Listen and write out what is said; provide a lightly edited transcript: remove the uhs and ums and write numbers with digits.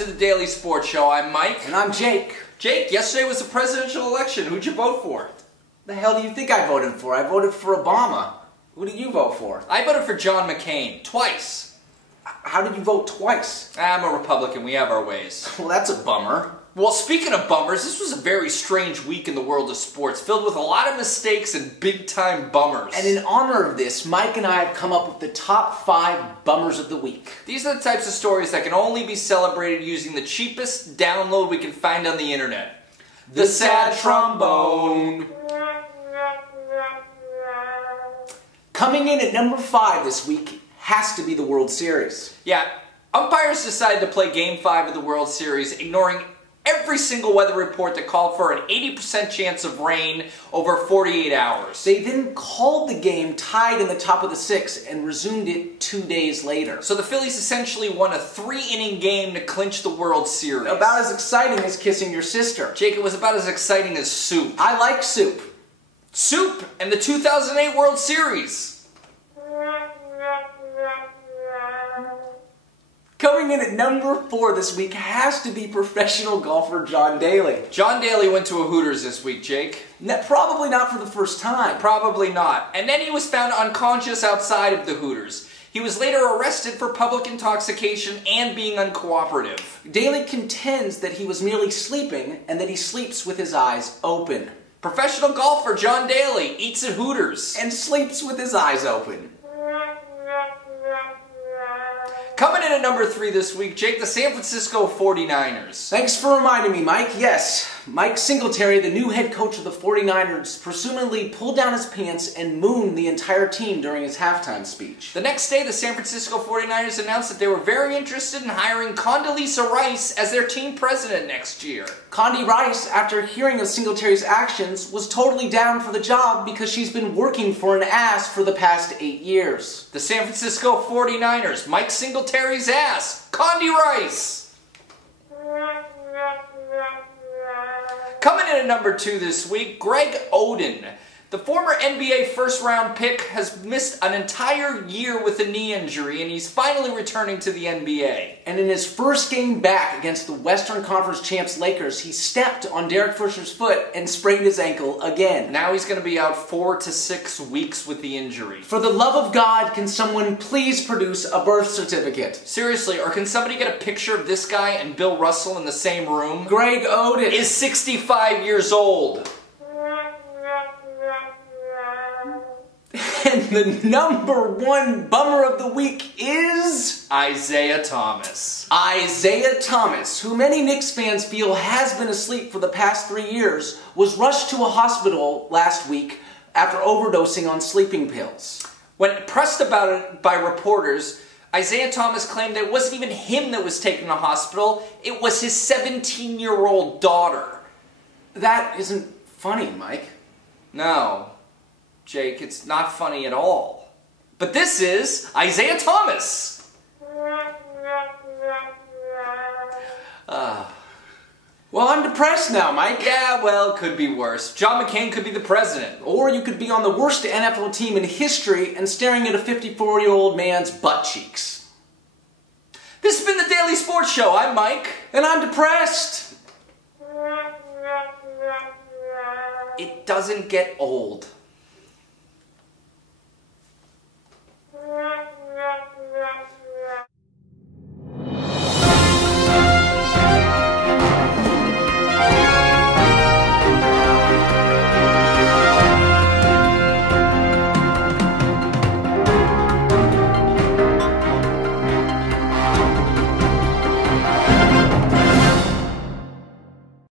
to the Daily Sports Show. I'm Mike. And I'm Jake. Jake, yesterday was the presidential election. Who'd you vote for? The hell do you think I voted for? I voted for Obama. Who did you vote for? I voted for John McCain, twice. How did you vote twice? I'm a Republican, we have our ways. Well, that's a bummer. Well, speaking of bummers, this was a very strange week in the world of sports, filled with a lot of mistakes and big-time bummers. And in honor of this, Mike and I have come up with the top 5 bummers of the week. These are the types of stories that can only be celebrated using the cheapest download we can find on the internet. The sad trombone. Coming in at number 5 this week has to be the World Series. Yeah, umpires decided to play Game 5 of the World Series, ignoring every single weather report that called for an 80% chance of rain over 48 hours. They then called the game tied in the top of the 6th and resumed it 2 days later. So the Phillies essentially won a 3-inning game to clinch the World Series. About as exciting as kissing your sister. Jake, it was about as exciting as soup. I like soup. Soup and the 2008 World Series. Coming in at number 4 this week has to be professional golfer John Daly. John Daly went to a Hooters this week, Jake. Probably not for the first time. Probably not. And then he was found unconscious outside of the Hooters. He was later arrested for public intoxication and being uncooperative. Daly contends that he was merely sleeping and that he sleeps with his eyes open. Professional golfer John Daly eats at Hooters. And sleeps with his eyes open. Coming in at number 3 this week, Jake, the San Francisco 49ers. Thanks for reminding me, Mike. Yes, Mike Singletary, the new head coach of the 49ers, presumably pulled down his pants and mooned the entire team during his halftime speech. The next day, the San Francisco 49ers announced that they were very interested in hiring Condoleezza Rice as their team president next year. Condi Rice, after hearing of Singletary's actions, was totally down for the job because she's been working for an ass for the past 8 years. The San Francisco 49ers, Mike Singletary's ass, Condi Rice. Coming in at number 2 this week, Greg Oden. The former NBA first-round pick has missed an entire year with a knee injury, and he's finally returning to the NBA. And in his first game back against the Western Conference champs Lakers, he stepped on Derek Fisher's foot and sprained his ankle again. Now he's going to be out 4 to 6 weeks with the injury. For the love of God, can someone please produce a birth certificate? Seriously, or can somebody get a picture of this guy and Bill Russell in the same room? Greg Oden is 65 years old. And the number 1 bummer of the week is Isaiah Thomas. Isaiah Thomas, who many Knicks fans feel has been asleep for the past 3 years, was rushed to a hospital last week after overdosing on sleeping pills. When pressed about it by reporters, Isaiah Thomas claimed that it wasn't even him that was taken to the hospital, it was his 17-year-old daughter. That isn't funny, Mike. No. Jake, it's not funny at all. But this is Isaiah Thomas. Well, I'm depressed now, Mike. Yeah, well, could be worse. John McCain could be the president. Or you could be on the worst NFL team in history and staring at a 54-year-old man's butt cheeks. This has been the Daily Sports Show. I'm Mike. And I'm depressed. It doesn't get old.